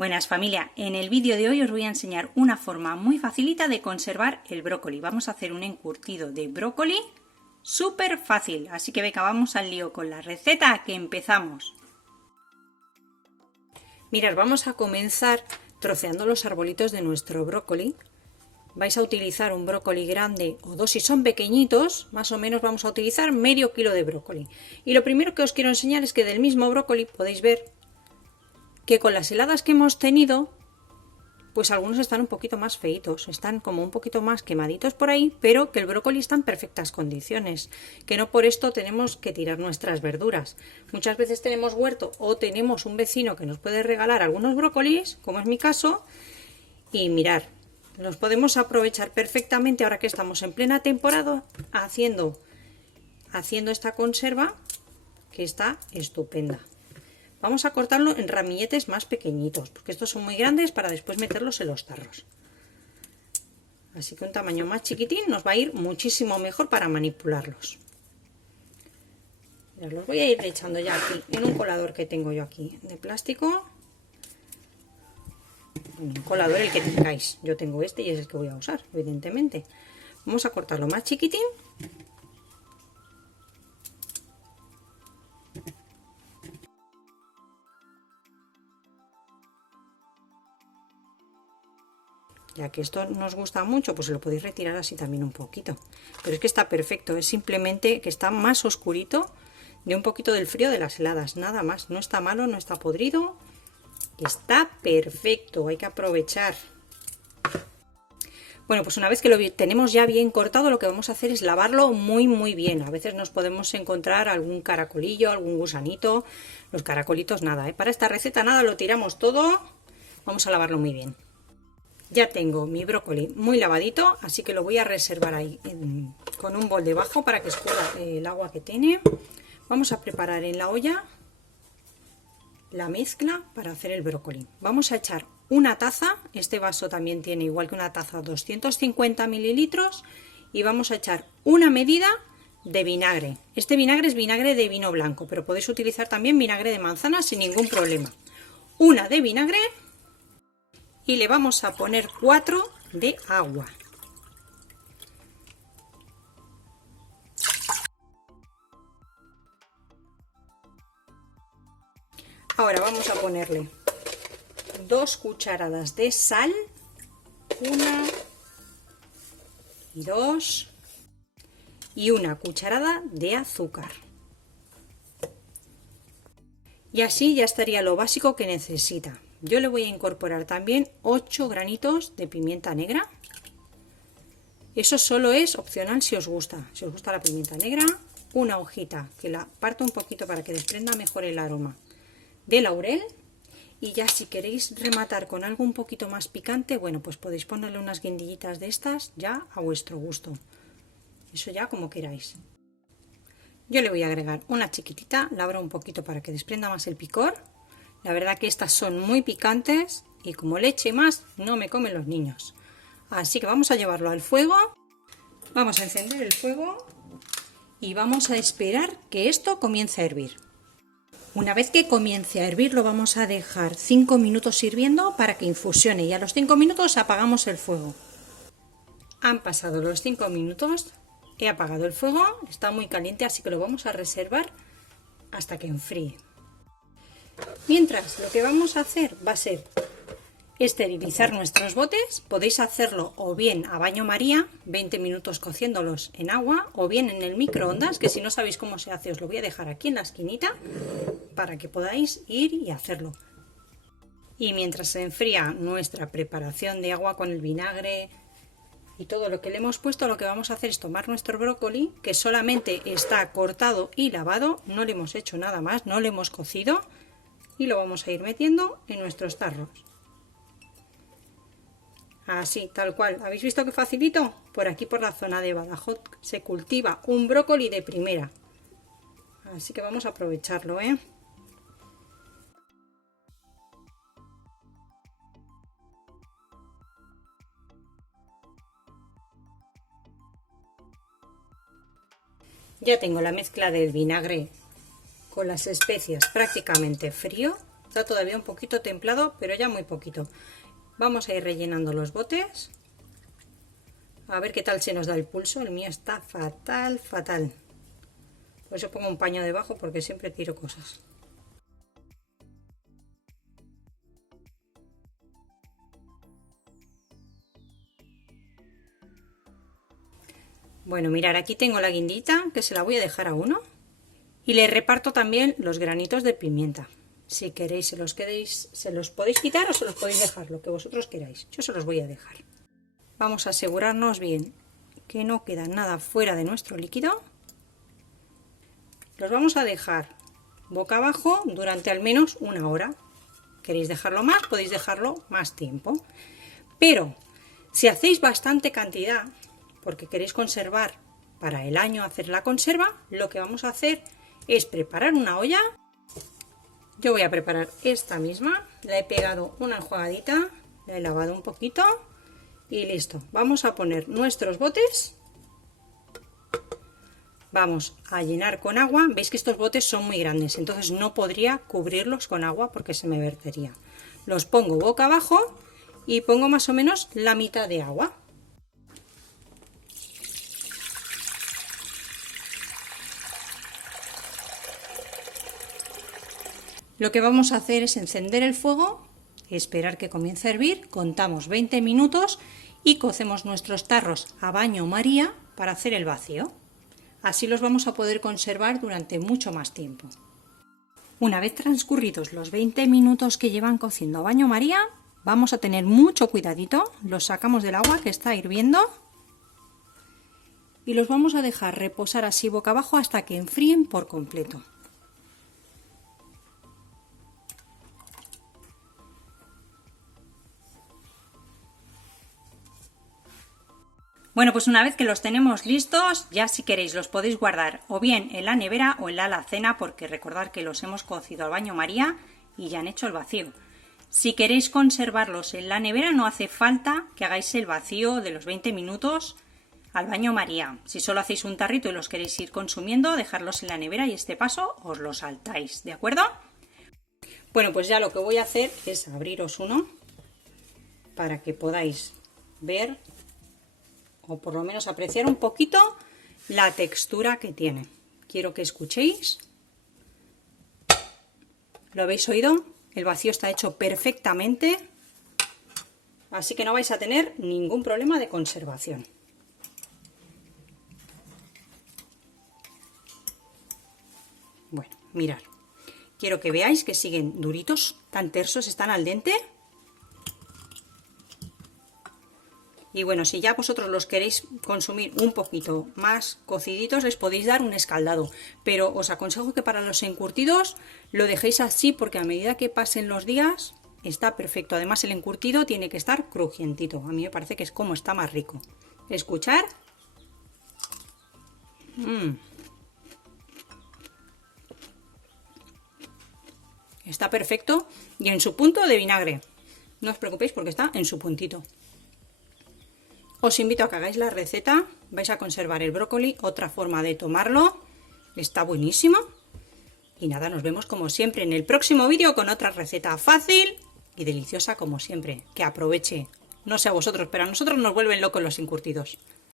Buenas familia, en el vídeo de hoy os voy a enseñar una forma muy facilita de conservar el brócoli. Vamos a hacer un encurtido de brócoli súper fácil, así que venga, vamos al lío con la receta que empezamos. Mirad, vamos a comenzar troceando los arbolitos de nuestro brócoli. Vais a utilizar un brócoli grande o dos si son pequeñitos, más o menos vamos a utilizar medio kilo de brócoli. Y lo primero que os quiero enseñar es que del mismo brócoli podéis ver que con las heladas que hemos tenido, pues algunos están un poquito más feitos, están como un poquito más quemaditos por ahí, pero que el brócoli está en perfectas condiciones, que no por esto tenemos que tirar nuestras verduras. Muchas veces tenemos huerto o tenemos un vecino que nos puede regalar algunos brócolis, como es mi caso, y mirar, los podemos aprovechar perfectamente ahora que estamos en plena temporada haciendo esta conserva que está estupenda. Vamos a cortarlo en ramilletes más pequeñitos, porque estos son muy grandes para después meterlos en los tarros. Así que un tamaño más chiquitín nos va a ir muchísimo mejor para manipularlos. Ya los voy a ir echando ya aquí en un colador que tengo yo aquí de plástico. Un colador el que tengáis. Yo tengo este y es el que voy a usar, evidentemente. Vamos a cortarlo más chiquitín. Ya que esto nos gusta mucho, pues se lo podéis retirar así también un poquito. Pero es que está perfecto, es simplemente que está más oscurito de un poquito del frío de las heladas, nada más. No está malo, no está podrido, está perfecto, hay que aprovechar. Bueno, pues una vez que lo tenemos ya bien cortado, lo que vamos a hacer es lavarlo muy bien. A veces nos podemos encontrar algún caracolillo, algún gusanito. Los caracolitos nada, ¿eh? Para esta receta nada, lo tiramos todo. Vamos a lavarlo muy bien. Ya tengo mi brócoli muy lavadito, así que lo voy a reservar ahí con un bol debajo para que escurra el agua que tiene. Vamos a preparar en la olla la mezcla para hacer el brócoli. Vamos a echar una taza, este vaso también tiene igual que una taza 250 mililitros, y vamos a echar una medida de vinagre. Este vinagre es vinagre de vino blanco, pero podéis utilizar también vinagre de manzana sin ningún problema. Una de vinagre. Y le vamos a poner 4 de agua. Ahora vamos a ponerle 2 cucharadas de sal, 1 y 2, y 1 cucharada de azúcar. Y así ya estaría lo básico que necesita. Yo le voy a incorporar también 8 granitos de pimienta negra. Eso solo es opcional si os gusta. Si os gusta la pimienta negra, una hojita que la parto un poquito para que desprenda mejor el aroma de laurel. Y ya si queréis rematar con algo un poquito más picante, bueno, pues podéis ponerle unas guindillitas de estas ya a vuestro gusto. Eso ya como queráis. Yo le voy a agregar una chiquitita, la abro un poquito para que desprenda más el picor. La verdad que estas son muy picantes y como le eche más no me comen los niños. Así que vamos a llevarlo al fuego. Vamos a encender el fuego y vamos a esperar que esto comience a hervir. Una vez que comience a hervir lo vamos a dejar 5 minutos hirviendo para que infusione y a los 5 minutos apagamos el fuego. Han pasado los 5 minutos, he apagado el fuego, está muy caliente, así que lo vamos a reservar hasta que enfríe. Mientras, lo que vamos a hacer va a ser esterilizar nuestros botes. Podéis hacerlo o bien a baño María, 20 minutos cociéndolos en agua, o bien en el microondas, que si no sabéis cómo se hace os lo voy a dejar aquí en la esquinita para que podáis ir y hacerlo. Y mientras se enfría nuestra preparación de agua con el vinagre y todo lo que le hemos puesto, lo que vamos a hacer es tomar nuestro brócoli, que solamente está cortado y lavado, no le hemos hecho nada más, no le hemos cocido, y lo vamos a ir metiendo en nuestros tarros. Así, tal cual. ¿Habéis visto qué facilito? Por aquí, por la zona de Badajoz, se cultiva un brócoli de primera. Así que vamos a aprovecharlo, ¿eh? Ya tengo la mezcla del vinagre con las especias prácticamente frío. Está todavía un poquito templado, pero ya muy poquito. Vamos a ir rellenando los botes. A ver qué tal se nos da el pulso. El mío está fatal, fatal. Por eso pongo un paño debajo, porque siempre tiro cosas. Bueno, mirad, aquí tengo la guindita, que se la voy a dejar a uno. Y le reparto también los granitos de pimienta. Si queréis, se los podéis quitar o se los podéis dejar, lo que vosotros queráis. Yo se los voy a dejar. Vamos a asegurarnos bien que no queda nada fuera de nuestro líquido. Los vamos a dejar boca abajo durante al menos 1 hora. ¿Queréis dejarlo más? Podéis dejarlo más tiempo. Pero si hacéis bastante cantidad, porque queréis conservar para el año, hacer la conserva, lo que vamos a hacer es preparar una olla. Yo voy a preparar esta misma. La he pegado una enjuagadita, la he lavado un poquito y listo. Vamos a poner nuestros botes. Vamos a llenar con agua. Veis que estos botes son muy grandes, entonces no podría cubrirlos con agua porque se me vertería. Los pongo boca abajo y pongo más o menos la mitad de agua. Lo que vamos a hacer es encender el fuego, esperar que comience a hervir, contamos 20 minutos y cocemos nuestros tarros a baño María para hacer el vacío. Así los vamos a poder conservar durante mucho más tiempo. Una vez transcurridos los 20 minutos que llevan cociendo a baño María, vamos a tener mucho cuidadito, los sacamos del agua que está hirviendo y los vamos a dejar reposar así boca abajo hasta que enfríen por completo. Bueno, pues una vez que los tenemos listos, ya si queréis los podéis guardar o bien en la nevera o en la alacena, porque recordad que los hemos cocido al baño María y ya han hecho el vacío. Si queréis conservarlos en la nevera no hace falta que hagáis el vacío de los 20 minutos al baño María. Si solo hacéis un tarrito y los queréis ir consumiendo, dejarlos en la nevera y este paso os lo saltáis, ¿de acuerdo? Bueno, pues ya lo que voy a hacer es abriros uno para que podáis ver o por lo menos apreciar un poquito la textura que tiene. Quiero que escuchéis. ¿Lo habéis oído? El vacío está hecho perfectamente, así que no vais a tener ningún problema de conservación. Bueno, mirad. Quiero que veáis que siguen duritos, tan tersos, están al dente. Y bueno, si ya vosotros los queréis consumir un poquito más cociditos, les podéis dar un escaldado. Pero os aconsejo que para los encurtidos lo dejéis así, porque a medida que pasen los días está perfecto. Además el encurtido tiene que estar crujientito. A mí me parece que es como está más rico. ¿Escuchar? Está perfecto y en su punto de vinagre. No os preocupéis porque está en su puntito. Os invito a que hagáis la receta, vais a conservar el brócoli, otra forma de tomarlo, está buenísimo. Y nada, nos vemos como siempre en el próximo vídeo con otra receta fácil y deliciosa como siempre. Que aproveche, no sé a vosotros, pero a nosotros nos vuelven locos los encurtidos.